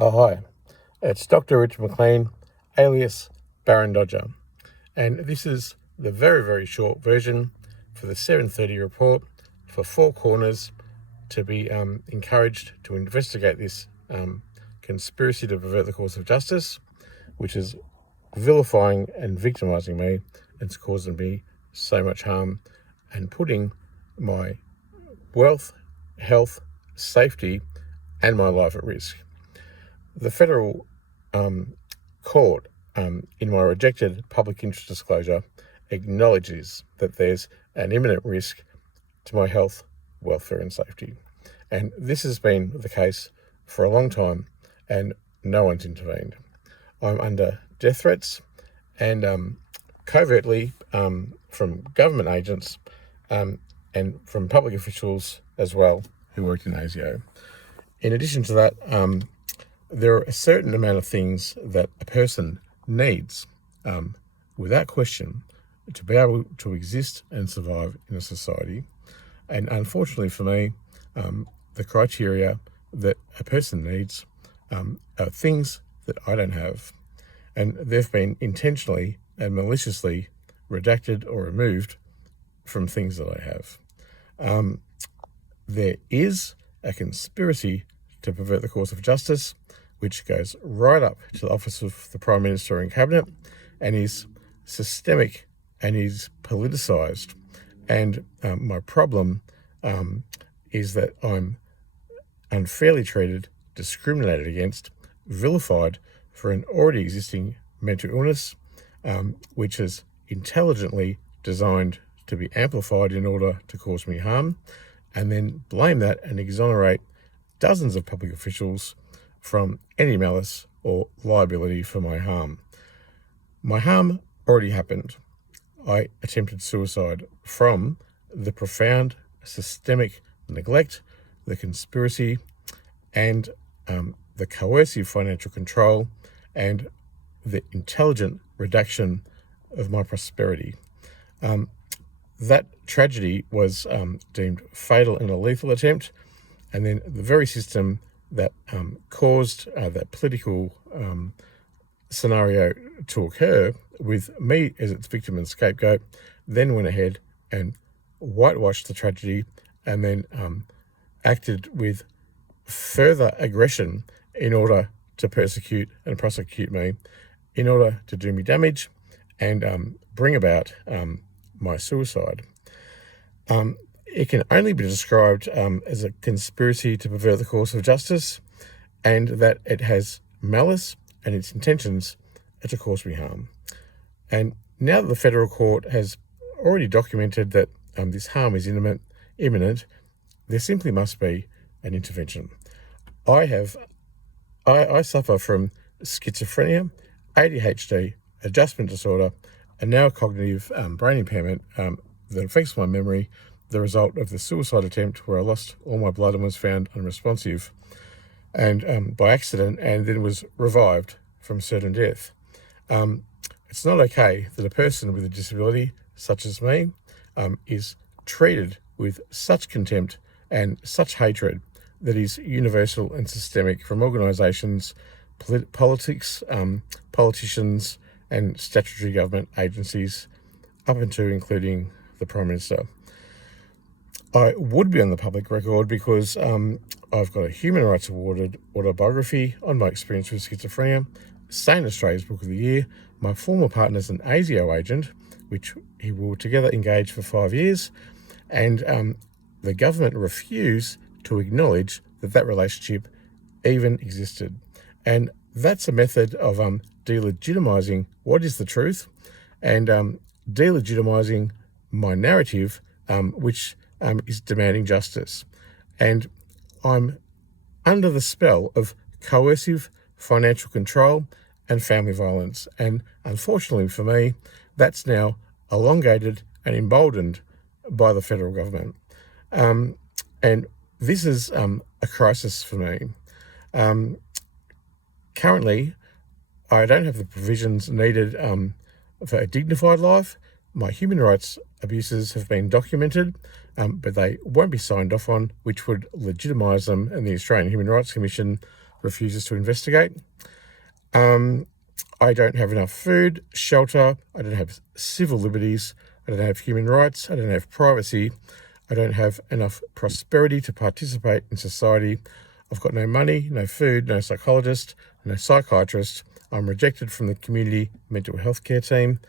Oh, hi. It's Dr. Richard McLean, alias Barran Dodger. And this is the very, very short version for the 7:30 report for Four Corners to be encouraged to investigate this conspiracy to pervert the course of justice, which is vilifying and victimising me, and it's causing me so much harm and putting my wealth, health, safety, and my life at risk. The federal court, in my rejected public interest disclosure, acknowledges that there's an imminent risk to my health, welfare and safety. And this has been the case for a long time and no one's intervened. I'm under death threats and covertly from government agents and from public officials as well who worked in ASIO. In addition to that, there are a certain amount of things that a person needs, without question, to be able to exist and survive in a society. And unfortunately for me, the criteria that a person needs are things that I don't have. And they've been intentionally and maliciously redacted or removed from things that I have. There is a conspiracy to pervert the course of justice, which goes right up to the office of the Prime Minister and Cabinet and is systemic and is politicised. And my problem is that I'm unfairly treated, discriminated against, vilified for an already existing mental illness, which is intelligently designed to be amplified in order to cause me harm, and then blame that and exonerate dozens of public officials from any malice or liability for my harm. My harm already happened. I attempted suicide from the profound systemic neglect, the conspiracy, and the coercive financial control and the intelligent reduction of my prosperity. That tragedy was deemed fatal in a lethal attempt, and then the very system that caused that political scenario to occur with me as its victim and scapegoat then went ahead and whitewashed the tragedy and then acted with further aggression in order to persecute and prosecute me, in order to do me damage and bring about my suicide. It can only be described as a conspiracy to pervert the course of justice, and that it has malice and its intentions are to cause me harm. And now that the federal court has already documented that this harm is imminent, there simply must be an intervention. I suffer from schizophrenia, ADHD, adjustment disorder, and now cognitive brain impairment that affects my memory, the result of the suicide attempt where I lost all my blood and was found unresponsive and by accident, and then was revived from certain death. It's not okay that a person with a disability such as me is treated with such contempt and such hatred that is universal and systemic from organisations, politics, politicians and statutory government agencies, up into including the Prime Minister. I would be on the public record because I've got a Human Rights Awarded autobiography on my experience with schizophrenia, Sane Australia's Book of the Year. My former partner's an ASIO agent, which he will together engage for 5 years, and the government refused to acknowledge that relationship even existed. And that's a method of delegitimising what is the truth and delegitimising my narrative, which is demanding justice. And I'm under the spell of coercive financial control and family violence. And unfortunately for me, that's now elongated and emboldened by the federal government. And this is a crisis for me. Currently, I don't have the provisions needed for a dignified life. My human rights abuses have been documented, but they won't be signed off on, which would legitimise them, and the Australian Human Rights Commission refuses to investigate. I don't have enough food, shelter, I don't have civil liberties, I don't have human rights, I don't have privacy, I don't have enough prosperity to participate in society. I've got no money, no food, no psychologist, no psychiatrist. I'm rejected from the community mental health care team.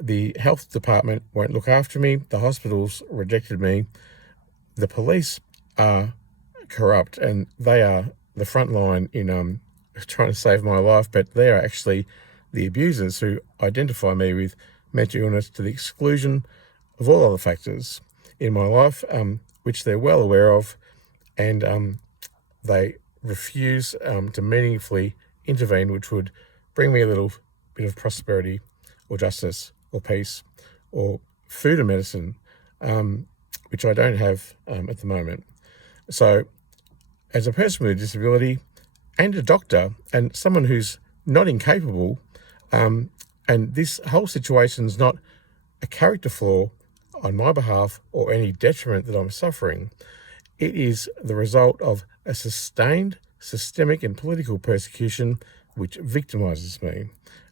The health department won't look after me. The hospitals rejected me. The police are corrupt, and they are the front line in trying to save my life, but they are actually the abusers who identify me with mental illness to the exclusion of all other factors in my life, which they're well aware of, and they refuse to meaningfully intervene, which would bring me a little bit of prosperity or justice or peace or food and medicine, which I don't have at the moment. So as a person with a disability and a doctor and someone who's not incapable, and this whole situation's not a character flaw on my behalf or any detriment that I'm suffering, it is the result of a sustained systemic and political persecution which victimises me.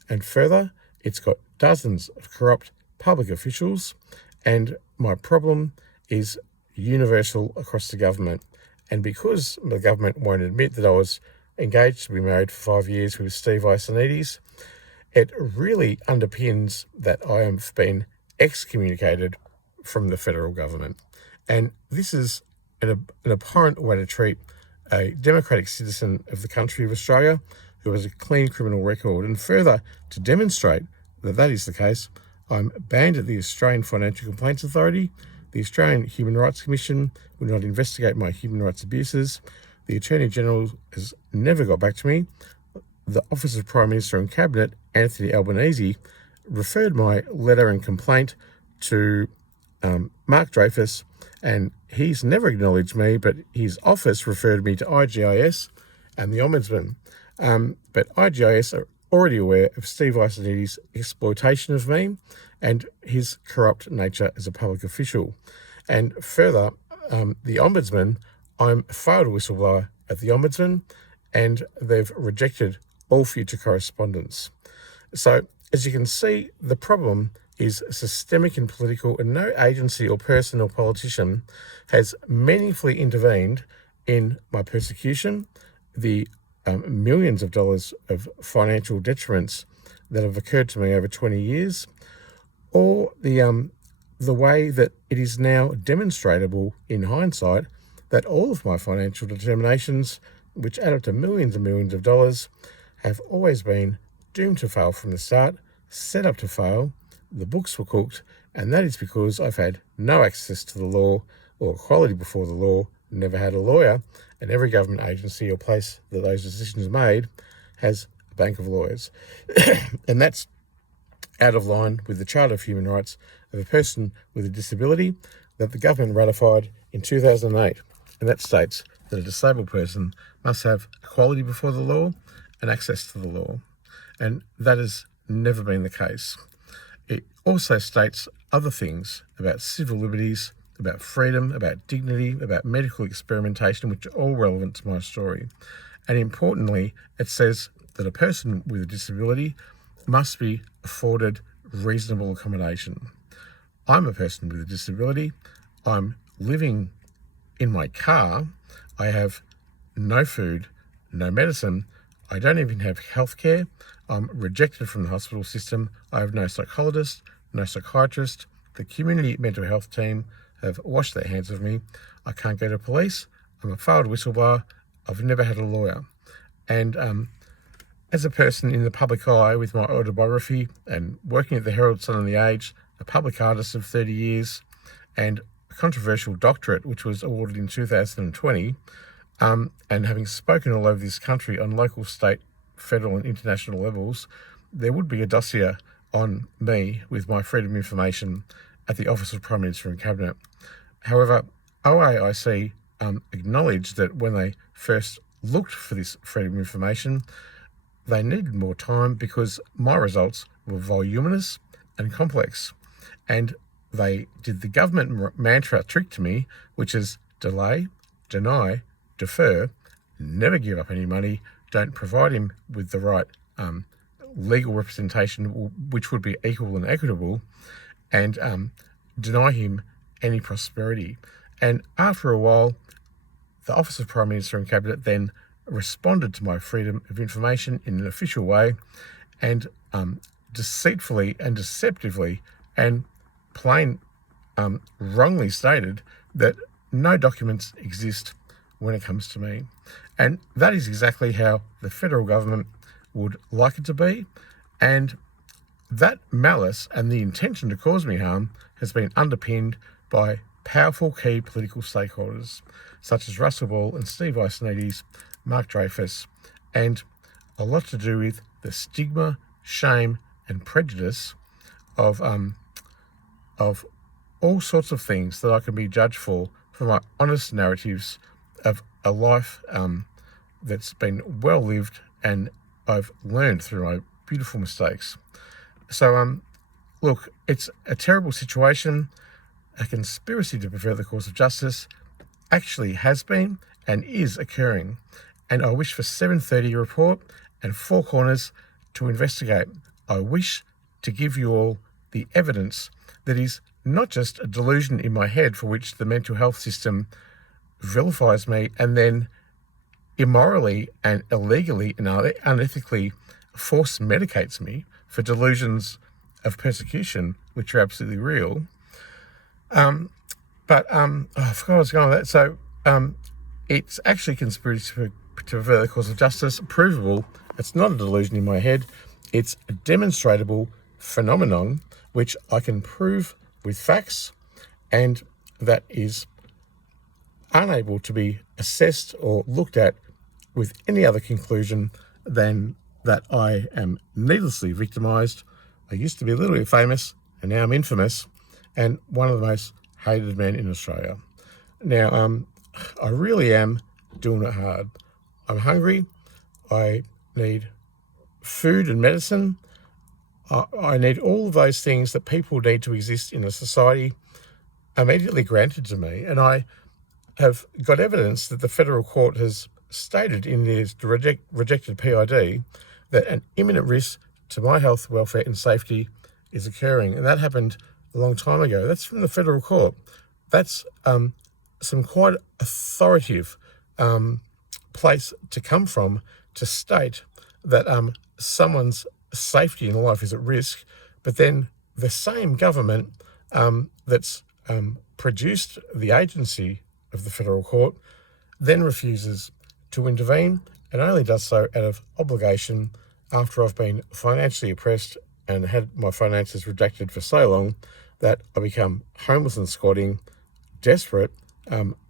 And further, it's got dozens of corrupt public officials, and my problem is universal across the government. And because the government won't admit that I was engaged to be married for 5 years with Steve Icenides, it really underpins that I have been excommunicated from the federal government. And this is an abhorrent way to treat a democratic citizen of the country of Australia who has a clean criminal record. And further, to demonstrate that that is the case, I'm banned at the Australian Financial Complaints Authority. The Australian Human Rights Commission will not investigate my human rights abuses. The Attorney General has never got back to me. The Office of Prime Minister and Cabinet, Anthony Albanese, referred my letter and complaint to Mark Dreyfus, and he's never acknowledged me, but his office referred me to IGIS and the Ombudsman. But IGIS are already aware of Steve Icenides' exploitation of me and his corrupt nature as a public official. And further, the Ombudsman, I'm a failed whistleblower at the Ombudsman, and they've rejected all future correspondence. So, as you can see, the problem is systemic and political, and no agency or person or politician has meaningfully intervened in my persecution, the millions of dollars of financial detriments that have occurred to me over 20 years, or the way that it is now demonstrable in hindsight that all of my financial determinations, which add up to millions and millions of dollars, have always been doomed to fail from the start, set up to fail. The books were cooked, and that is because I've had no access to the law or equality before the law, never had a lawyer, and every government agency or place that those decisions are made has a bank of lawyers. And that's out of line with the Charter of Human Rights of a person with a disability that the government ratified in 2008. And that states that a disabled person must have equality before the law and access to the law. And that has never been the case. It also states other things about civil liberties, about freedom, about dignity, about medical experimentation, which are all relevant to my story. And importantly, it says that a person with a disability must be afforded reasonable accommodation. I'm a person with a disability. I'm living in my car. I have no food, no medicine. I don't even have healthcare. I'm rejected from the hospital system. I have no psychologist, no psychiatrist. The community mental health team have washed their hands of me. I can't go to police. I'm a failed whistleblower. I've never had a lawyer. And as a person in the public eye with my autobiography and working at the Herald, Sun and the Age, a public artist of 30 years, and a controversial doctorate which was awarded in 2020, and having spoken all over this country on local, state, federal and international levels, there would be a dossier on me with my freedom of information at the Office of Prime Minister and Cabinet. However, OAIC acknowledged that when they first looked for this freedom of information, they needed more time because my results were voluminous and complex. And they did the government mantra trick to me, which is delay, deny, defer, never give up any money, don't provide him with the right legal representation, which would be equal and equitable, and deny him any prosperity. And after a while, the Office of Prime Minister and Cabinet then responded to my freedom of information in an official way, and deceitfully and deceptively and wrongly stated that no documents exist when it comes to me. And that is exactly how the federal government would like it to be. And that malice and the intention to cause me harm has been underpinned by powerful key political stakeholders, such as Russell Ball and Steve Icenides, Mark Dreyfus, and a lot to do with the stigma, shame, and prejudice of all sorts of things that I can be judged for my honest narratives of a life that's been well lived, and I've learned through my beautiful mistakes. So, look, it's a terrible situation. A conspiracy to pervert the course of justice actually has been and is occurring. And I wish for 7:30 report and Four Corners to investigate. I wish to give you all the evidence that is not just a delusion in my head for which the mental health system vilifies me and then immorally and illegally and unethically force medicates me for delusions of persecution, which are absolutely real. I forgot what I was going with that. So it's actually conspiracy to pervert the course of justice, provable. It's not a delusion in my head. It's a demonstrable phenomenon which I can prove with facts, and that is unable to be assessed or looked at with any other conclusion than that I am needlessly victimised. I used to be a little bit famous, and now I'm infamous, and one of the most hated men in Australia. Now, I really am doing it hard. I'm hungry. I need food and medicine. I need all of those things that people need to exist in a society immediately granted to me. And I have got evidence that the federal court has stated in this rejected PID that an imminent risk to my health, welfare and safety is occurring. And that happened a long time ago. That's from the federal court. That's some quite authoritative place to come from to state that someone's safety in life is at risk, but then the same government that's produced the agency of the federal court then refuses to intervene, and only does so out of obligation after I've been financially oppressed and had my finances redacted for so long that I become homeless and squatting, desperate,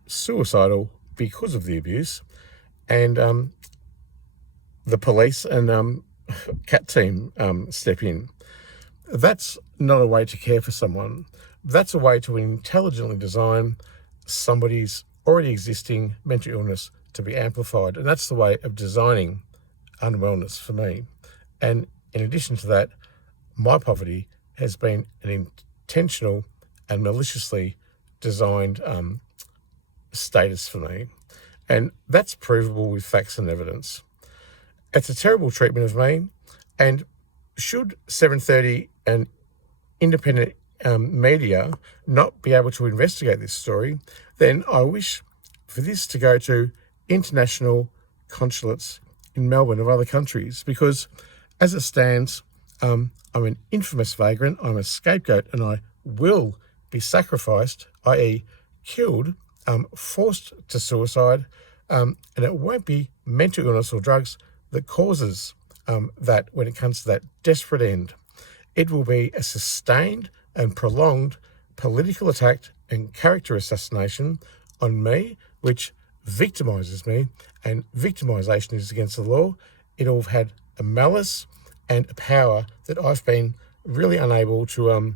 suicidal because of the abuse, and the police and CAT team step in. That's not a way to care for someone. That's a way to intelligently design somebody's already existing mental illness to be amplified. And that's the way of designing unwellness for me. And in addition to that, my poverty has been an intentional and maliciously designed status for me. And that's provable with facts and evidence. It's a terrible treatment of me, and should 7:30 and independent media not be able to investigate this story, then I wish for this to go to international consulates in Melbourne of other countries, because as it stands, I'm an infamous vagrant, I'm a scapegoat, and I will be sacrificed, i.e. killed, forced to suicide, and it won't be mental illness or drugs that causes that when it comes to that desperate end. It will be a sustained and prolonged political attack and character assassination on me, which victimises me, and victimisation is against the law. It'll have had a malice and a power that I've been really unable to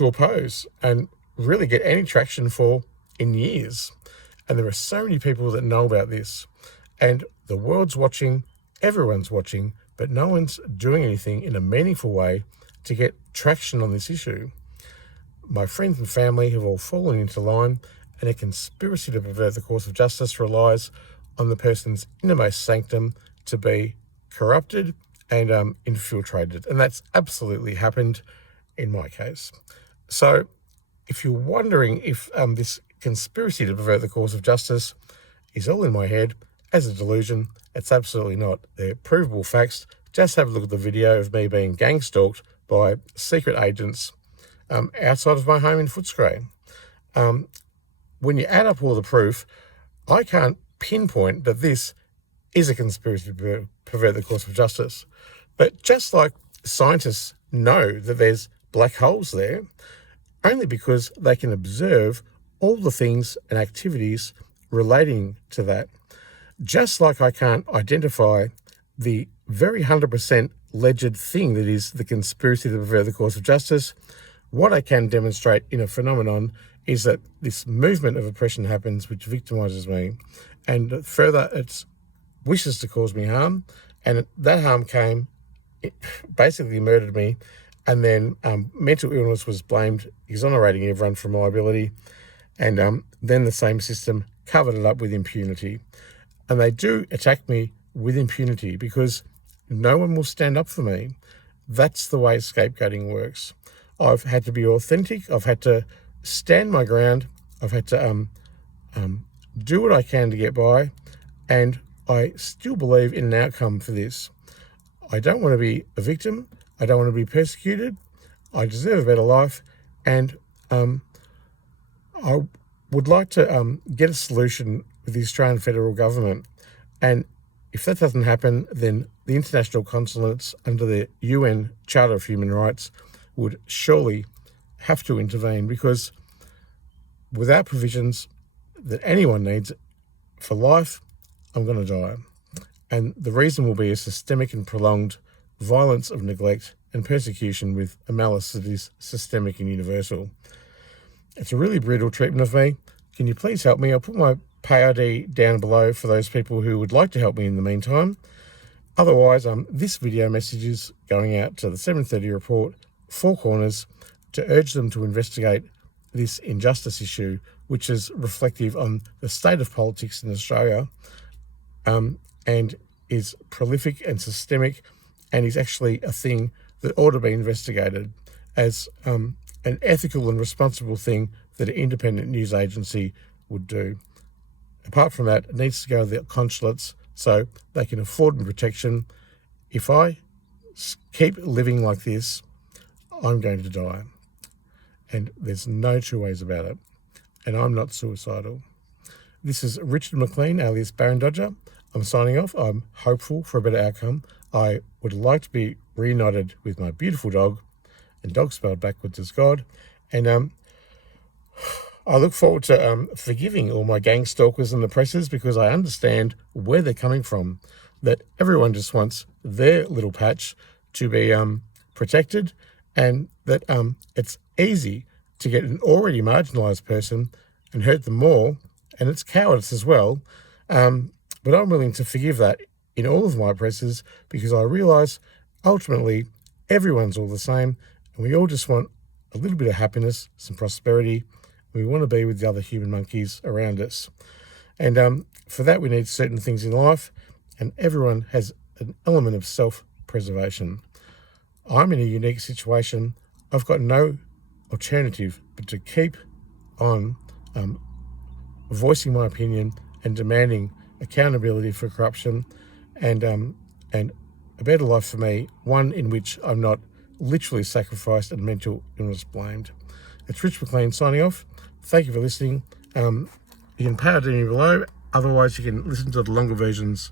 oppose and really get any traction for in years. And there are so many people that know about this, and the world's watching, everyone's watching, but no one's doing anything in a meaningful way to get traction on this issue. My friends and family have all fallen into line, and a conspiracy to pervert the course of justice relies on the person's innermost sanctum to be corrupted and infiltrated. And that's absolutely happened in my case. So if you're wondering if this conspiracy to pervert the course of justice is all in my head as a delusion, it's absolutely not. They're provable facts. Just have a look at the video of me being gang stalked by secret agents outside of my home in Footscray. When you add up all the proof, I can't pinpoint that this is a conspiracy to pervert the course of justice. But just like scientists know that there's black holes there, only because they can observe all the things and activities relating to that. Just like I can't identify the very 100% alleged thing that is the conspiracy to pervert the course of justice, what I can demonstrate in a phenomenon is that this movement of oppression happens which victimises me, and further it wishes to cause me harm, and that harm came, it basically murdered me, and then mental illness was blamed, exonerating everyone from liability, and then the same system covered it up with impunity. And they do attack me with impunity because no one will stand up for me. That's the way scapegoating works. I've had to be authentic. I've had to stand my ground. I've had to do what I can to get by, and I still believe in an outcome for this. I don't want to be a victim. I don't want to be persecuted. I deserve a better life, and I would like to get a solution with the Australian federal government. And if that doesn't happen, then the international consulates under the UN Charter of Human Rights would surely have to intervene, because without provisions that anyone needs for life, I'm going to die. And the reason will be a systemic and prolonged violence of neglect and persecution with a malice that is systemic and universal. It's a really brutal treatment of me. Can you please help me? I'll put my pay ID down below for those people who would like to help me in the meantime. Otherwise, this video message is going out to the 7:30 report, Four Corners, to urge them to investigate this injustice issue, which is reflective on the state of politics in Australia, and is prolific and systemic, and is actually a thing that ought to be investigated as an ethical and responsible thing that an independent news agency would do. Apart from that, it needs to go to the consulates so they can afford me protection. If I keep living like this, I'm going to die. And there's no two ways about it. And I'm not suicidal. This is Richard McLean, alias Barran Dodger. I'm signing off. I'm hopeful for a better outcome. I would like to be reunited with my beautiful dog, and dog spelled backwards is God. And I look forward to forgiving all my gang stalkers and oppressors, because I understand where they're coming from, that everyone just wants their little patch to be protected, and that it's easy to get an already marginalised person and hurt them more, and it's cowardice as well. But I'm willing to forgive that in all of my oppressors, because I realise ultimately everyone's all the same, and we all just want a little bit of happiness, some prosperity. We want to be with the other human monkeys around us. And for that, we need certain things in life, and everyone has an element of self-preservation. I'm in a unique situation. I've got no alternative but to keep on voicing my opinion and demanding accountability for corruption, and a better life for me, one in which I'm not literally sacrificed and mental illness blamed. It's Rich McLean signing off. Thank you for listening. You can pay ID me below. Otherwise, you can listen to the longer versions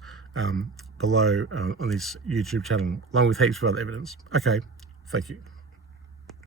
below on this YouTube channel, along with heaps of other evidence. Okay, thank you.